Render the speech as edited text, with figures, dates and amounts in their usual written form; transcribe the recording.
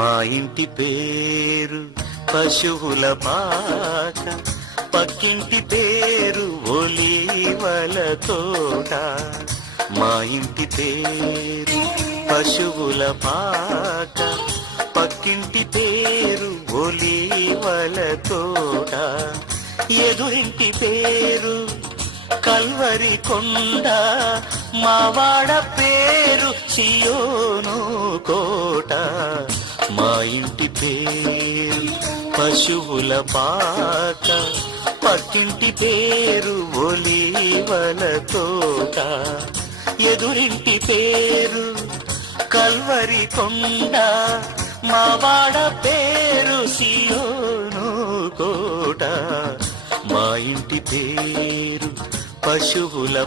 మా ఇంటి పేరు పశువుల పాక, పక్కింటి పేరు ఒలీవల తోట. మా ఇంటి పేరు పశువుల పాక, పక్కింటి పేరు ఒలీవల తోట. ఎదురింటి పేరు కల్వరి కొండ, మావాడ పేరు సియోను కోట. మా ఇంటి పేరు పశువుల పాక, పక్కింటి పేరు ఒలీవల తోట. ఎదురింటి పేరు కల్వరి కొండ, మావాడ పేరు సియోను కోట. మా ఇంటి పేరు పశువుల